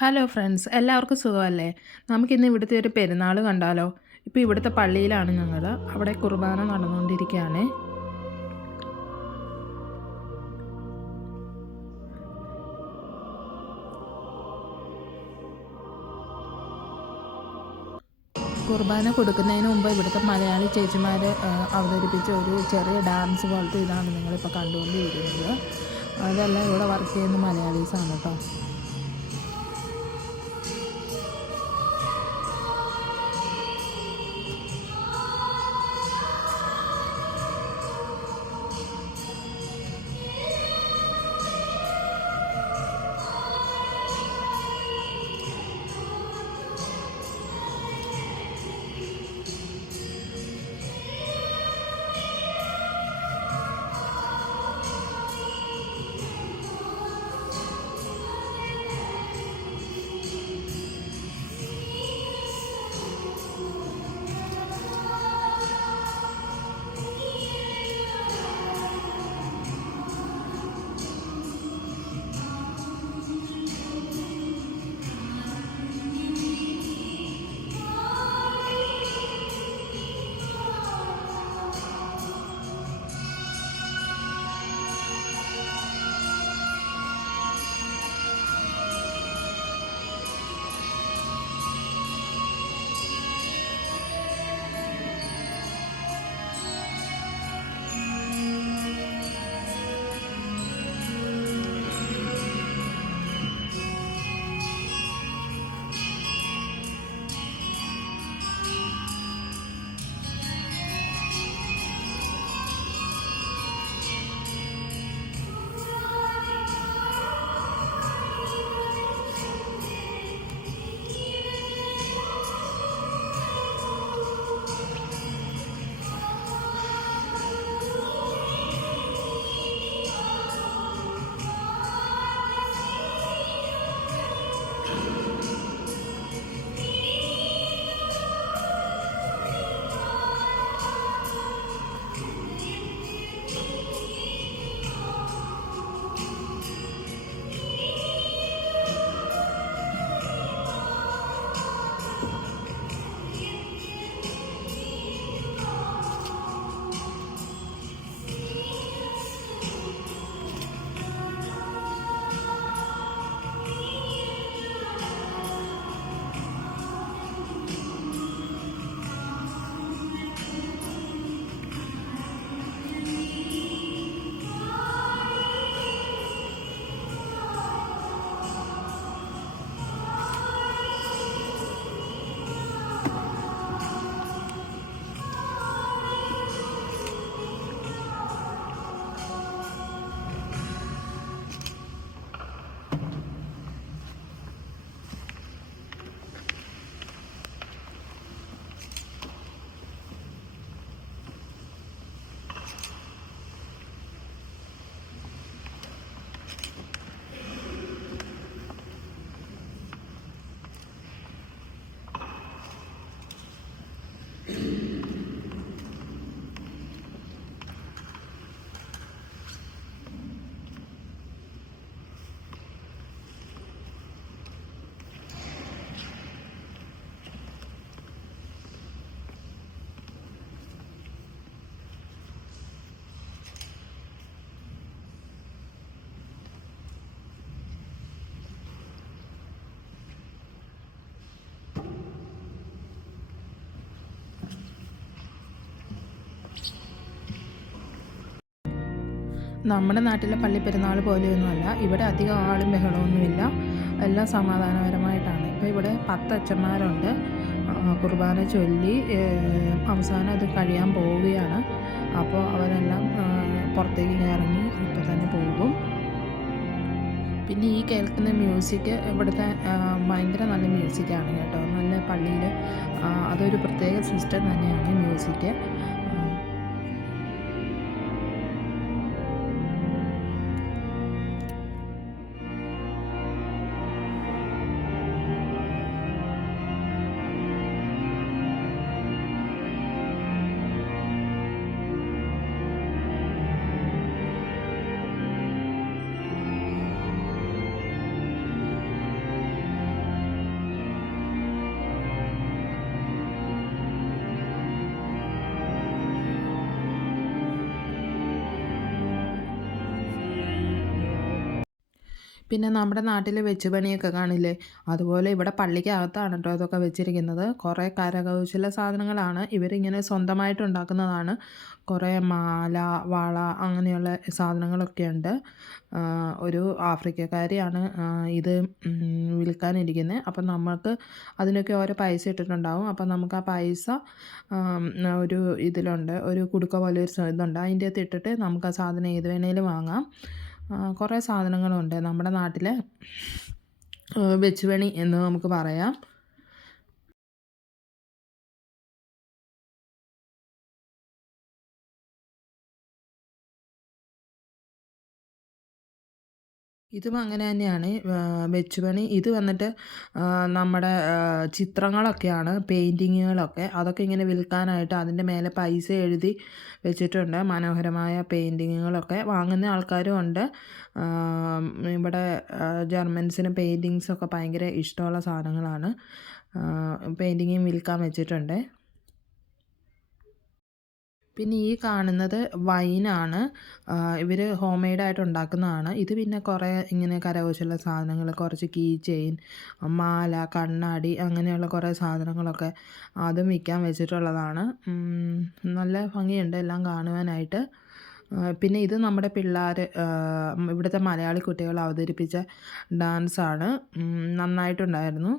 Hello friends, എല്ലാവർക്കും സുഖമല്ലേ? നമുക്കിന്ന് ഇവിടുത്തെ ഒരു പെരുന്നാൾ കണ്ടാലോ? ഇപ്പോൾ ഇവിടുത്തെ പള്ളിയിലാണ് ഞങ്ങൾ. അവിടെ കുർബാന നടന്നുകൊണ്ടിരിക്കുകയാണ്. കുർബാന കൊടുക്കുന്നതിന് മുമ്പ് ഇവിടുത്തെ മലയാളി ചേച്ചിമാർ അവതരിപ്പിച്ച ഒരു ചെറിയ ഡാൻസ് പോലത്തെ ഇതാണ് നിങ്ങളിപ്പോൾ കണ്ടുകൊണ്ടിരിക്കുന്നത്. അതെല്ലാം ഇവിടെ വർക്ക് ചെയ്യുന്ന മലയാളീസാണ് കേട്ടോ. നമ്മുടെ നാട്ടിലെ പള്ളിപ്പെരുന്നാൾ പോലെയൊന്നുമല്ല. ഇവിടെ അധികം ആളും ബഹളമൊന്നുമില്ല. എല്ലാം സമാധാനപരമായിട്ടാണ്. ഇപ്പോൾ ഇവിടെ 10 അച്ഛന്മാരുണ്ട്. കുർബാന ചൊല്ലി അവസാനം അത് കഴിയാൻ പോവുകയാണ്. അപ്പോൾ അവരെല്ലാം പുറത്തേക്ക് ഇറങ്ങി ഇപ്പോൾ തന്നെ പോകും. പിന്നെ ഈ കേൾക്കുന്ന മ്യൂസിക് ഇവിടുത്തെ ഭയങ്കര നല്ല മ്യൂസിക്കാണ് കേട്ടോ. നല്ല പള്ളിയിൽ അതൊരു പ്രത്യേക സിസ്റ്റം തന്നെയാണ് മ്യൂസിക്. പിന്നെ നമ്മുടെ നാട്ടിൽ വെച്ച് പണിയൊക്കെ കാണില്ലേ, അതുപോലെ ഇവിടെ പള്ളിക്കകത്താണ് കേട്ടോ ഇതൊക്കെ വെച്ചിരിക്കുന്നത്. കുറേ കരകൗശല സാധനങ്ങളാണ്, ഇവരിങ്ങനെ സ്വന്തമായിട്ട് ഉണ്ടാക്കുന്നതാണ്. കുറേ മാല, വള അങ്ങനെയുള്ള സാധനങ്ങളൊക്കെ ഉണ്ട്. ഒരു ആഫ്രിക്കക്കാരിയാണ് ഇത് വിൽക്കാനിരിക്കുന്നത്. അപ്പം നമുക്ക് അതിനൊക്കെ ഓരോ പൈസ ഇട്ടിട്ടുണ്ടാവും. അപ്പം നമുക്ക് ആ പൈസ ഒരു ഇതിലുണ്ട്, ഒരു കുടുക്ക പോലെ ഒരു ഇതുണ്ട്, അതിൻ്റെ അകത്ത് ഇട്ടിട്ട് നമുക്ക് ആ സാധനം ഏത് വേണേലും വാങ്ങാം. കുറേ സാധനങ്ങളുണ്ട് നമ്മുടെ നാട്ടിലെ വെച്ചുപണി എന്ന് നമുക്ക് പറയാം. ഇതും അങ്ങനെ തന്നെയാണ് വെച്ചുപണി. ഇത് വന്നിട്ട് നമ്മുടെ ചിത്രങ്ങളൊക്കെയാണ്, പെയിൻറ്റിങ്ങുകളൊക്കെ, അതൊക്കെ ഇങ്ങനെ വിൽക്കാനായിട്ട് അതിൻ്റെ മേലെ പൈസ എഴുതി വെച്ചിട്ടുണ്ട്. മനോഹരമായ പെയിൻറ്റിങ്ങുകളൊക്കെ വാങ്ങുന്ന ആൾക്കാരും ഉണ്ട്. ഇവിടെ ജർമ്മൻസിന് പെയിൻറ്റിങ്സൊക്കെ ഭയങ്കര ഇഷ്ടമുള്ള സാധനങ്ങളാണ്. പെയിൻറ്റിങ്ങും വിൽക്കാൻ വെച്ചിട്ടുണ്ട്. പിന്നെ ഈ കാണുന്നത് വൈനാണ്. ഇവർ ഹോം മെയ്ഡായിട്ട് ഉണ്ടാക്കുന്നതാണ്. ഇത് പിന്നെ കുറേ ഇങ്ങനെ കരകൗശല സാധനങ്ങൾ, കുറച്ച് കീ ചെയിൻ, മാല, കണ്ണാടി അങ്ങനെയുള്ള കുറേ സാധനങ്ങളൊക്കെ അതും വിൽക്കാൻ വെച്ചിട്ടുള്ളതാണ്. നല്ല ഭംഗിയുണ്ട് എല്ലാം കാണുവാനായിട്ട്. പിന്നെ ഇത് നമ്മുടെ പിള്ളേർ, ഇവിടുത്തെ മലയാളി കുട്ടികൾ അവതരിപ്പിച്ച ഡാൻസാണ്. നന്നായിട്ടുണ്ടായിരുന്നു.